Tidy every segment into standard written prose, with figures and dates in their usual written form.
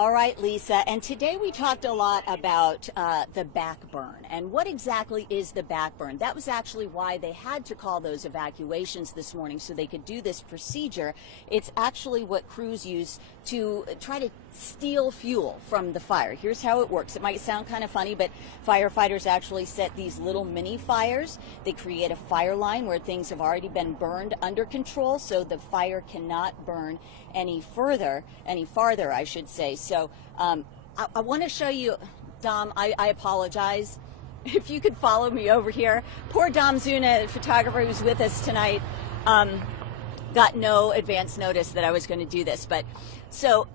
All right, Lisa, and today we talked a lot about the back burn. And what exactly is the back burn? That was actually why they had to call those evacuations this morning, so they could do this procedure. It's actually what crews use to try to steal fuel from the fire. Here's how it works. It might sound kind of funny, but firefighters actually set these little mini fires. They create a fire line where things have already been burned under control, so the fire cannot burn any farther, I should say. So I want to show you, Dom, I apologize. If you could follow me over here. Poor Dom Zuna, the photographer who's with us tonight, got no advance notice that I was going to do this. But so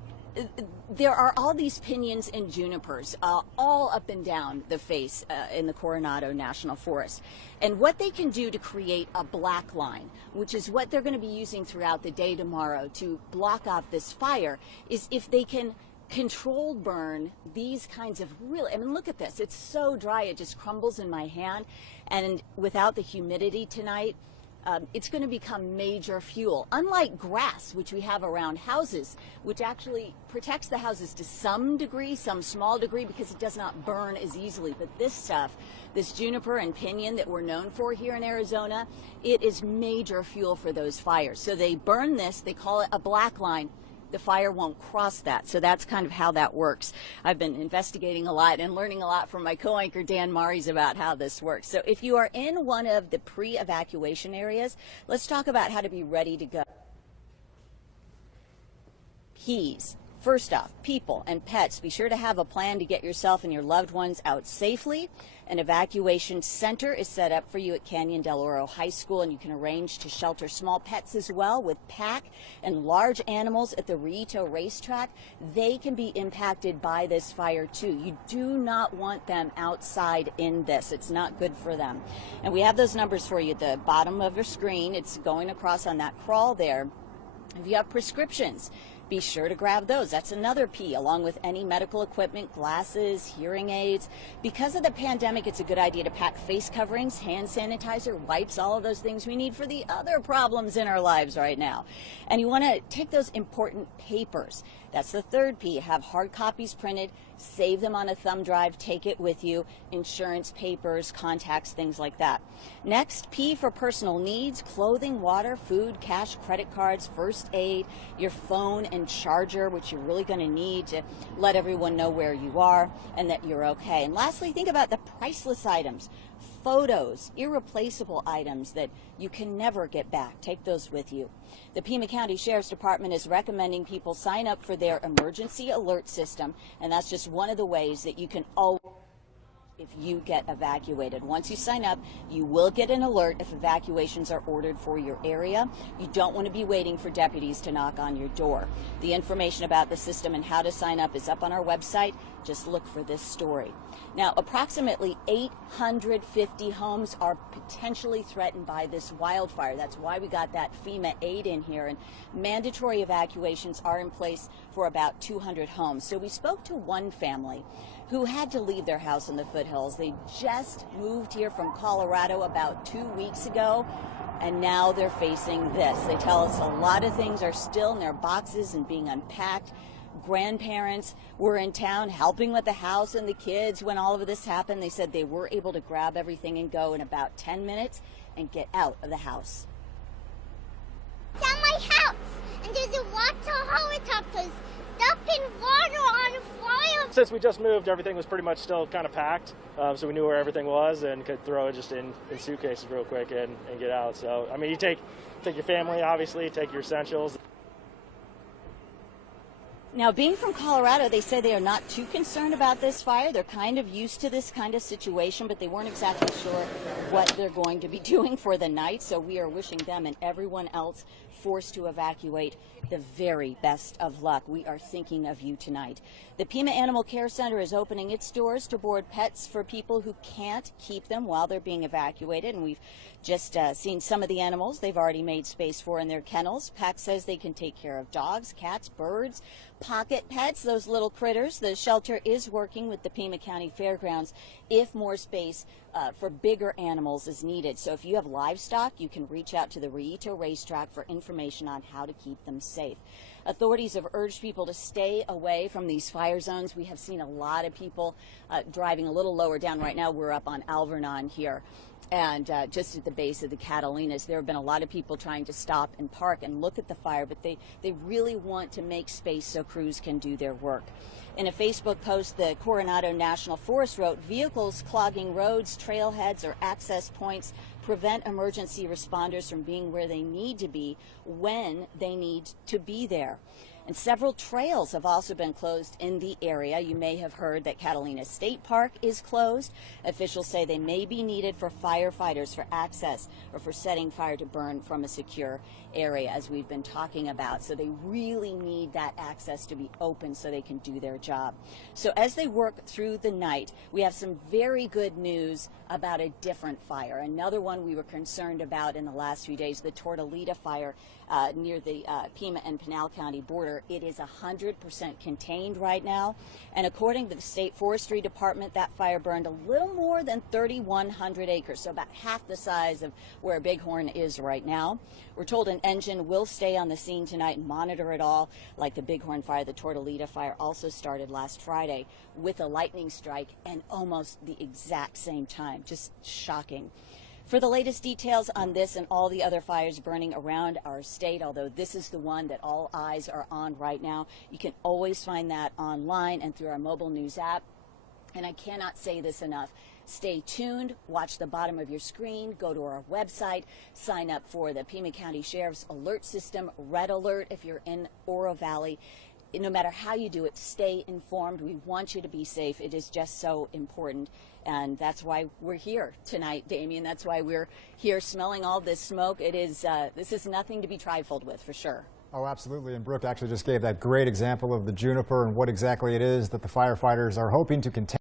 there are all these pinions and junipers all up and down the face in the Coronado National Forest. And what they can do to create a black line, which is what they're going to be using throughout the day tomorrow to block off this fire, is if they can controlled burn these kinds of really, I mean, look at this. It's so dry, it just crumbles in my hand. And without the humidity tonight, it's going to become major fuel. Unlike grass, which we have around houses, which actually protects the houses to some degree, some small degree, because it does not burn as easily. But this stuff, this juniper and pinyon that we're known for here in Arizona, it is major fuel for those fires. So they burn this, they call it a black line. The fire won't cross that. So that's kind of how that works. I've been investigating a lot and learning a lot from my co-anchor Dan Maries about how this works. So if you are in one of the pre-evacuation areas, let's talk about how to be ready to go. Keys. First off, people and pets, be sure to have a plan to get yourself and your loved ones out safely. An evacuation center is set up for you at Canyon Del Oro High School, and you can arrange to shelter small pets as well with pack and large animals at the Rito racetrack. They can be impacted by this fire too. You do not want them outside in this. It's not good for them. And we have those numbers for you at the bottom of your screen. It's going across on that crawl there. If you have prescriptions, be sure to grab those. That's another P, along with any medical equipment, glasses, hearing aids. Because of the pandemic, it's a good idea to pack face coverings, hand sanitizer, wipes, all of those things we need for the other problems in our lives right now. And you want to take those important papers. That's the third P. Have hard copies printed, save them on a thumb drive, take it with you, insurance papers, contacts, things like that. Next, P for personal needs, clothing, water, food, cash, credit cards, first aid, your phone and charger, which you're really going to need to let everyone know where you are and that you're okay. And lastly, think about the priceless items. Photos, irreplaceable items that you can never get back. Take those with you. The Pima County Sheriff's Department is recommending people sign up for their emergency alert system, and that's just one of the ways that you can always, if you get evacuated. Once you sign up, you will get an alert if evacuations are ordered for your area. You don't want to be waiting for deputies to knock on your door. The information about the system and how to sign up is up on our website. Just look for this story. Now, approximately 850 homes are potentially threatened by this wildfire. That's why we got that FEMA aid in here, and mandatory evacuations are in place for about 200 homes. So we spoke to one family who had to leave their house in the foothills. They just moved here from Colorado about 2 weeks ago, and now they're facing this. They tell us a lot of things are still in their boxes and being unpacked. Grandparents were in town helping with the house and the kids when all of this happened. They said they were able to grab everything and go in about 10 minutes and get out of the house. It's at my house, and there's a lot of helicopters dumping water on fire. Since we just moved, everything was pretty much still kind of packed, so we knew where everything was and could throw it just in suitcases real quick and get out. So, I mean, you take your family, obviously, take your essentials. Now, being from Colorado, they say they are not too concerned about this fire. They're kind of used to this kind of situation, but they weren't exactly sure what they're going to be doing for the night. So we are wishing them and everyone else forced to evacuate the very best of luck. We are thinking of you tonight. The Pima Animal Care Center is opening its doors to board pets for people who can't keep them while they're being evacuated. And we've just seen some of the animals they've already made space for in their kennels. PAC says they can take care of dogs, cats, birds, pocket pets, those little critters. The shelter is working with the Pima County Fairgrounds if more space for bigger animals is needed. So if you have livestock, you can reach out to the Rito racetrack for information on how to keep them safe. Authorities have urged people to stay away from these fire zones. We have seen a lot of people driving a little lower down. Right now we're up on Alvernon here, and just at the base of the Catalinas. There have been a lot of people trying to stop and park and look at the fire, but they really want to make space so crews can do their work. In a Facebook post, the Coronado National Forest wrote, "Vehicles clogging roads, trailheads, or access points prevent emergency responders from being where they need to be when they need to be there." And several trails have also been closed in the area. You may have heard that Catalina State Park is closed. Officials say they may be needed for firefighters for access or for setting fire to burn from a secure area, as we've been talking about. So they really need that access to be open so they can do their job. So as they work through the night, we have some very good news about a different fire. Another one we were concerned about in the last few days, the Tortolita fire near the Pima and Pinal County border. It is 100% contained right now. And according to the State Forestry Department, that fire burned a little more than 3,100 acres, so about half the size of where Bighorn is right now. We're told an engine will stay on the scene tonight and monitor it all, like the Bighorn fire. The Tortolita fire also started last Friday with a lightning strike and almost the exact same time. Just shocking. For the latest details on this and all the other fires burning around our state, although this is the one that all eyes are on right now, you can always find that online and through our mobile news app. And I cannot say this enough. Stay tuned, watch the bottom of your screen, go to our website, sign up for the Pima County Sheriff's Alert System, Red Alert if you're in Oro Valley. No matter how you do it, stay informed. We want you to be safe. It is just so important. And that's why we're here tonight, Damien. That's why we're here smelling all this smoke. It is, this is nothing to be trifled with, for sure. Oh, absolutely. And Brooke actually just gave that great example of the juniper and what exactly it is that the firefighters are hoping to contain.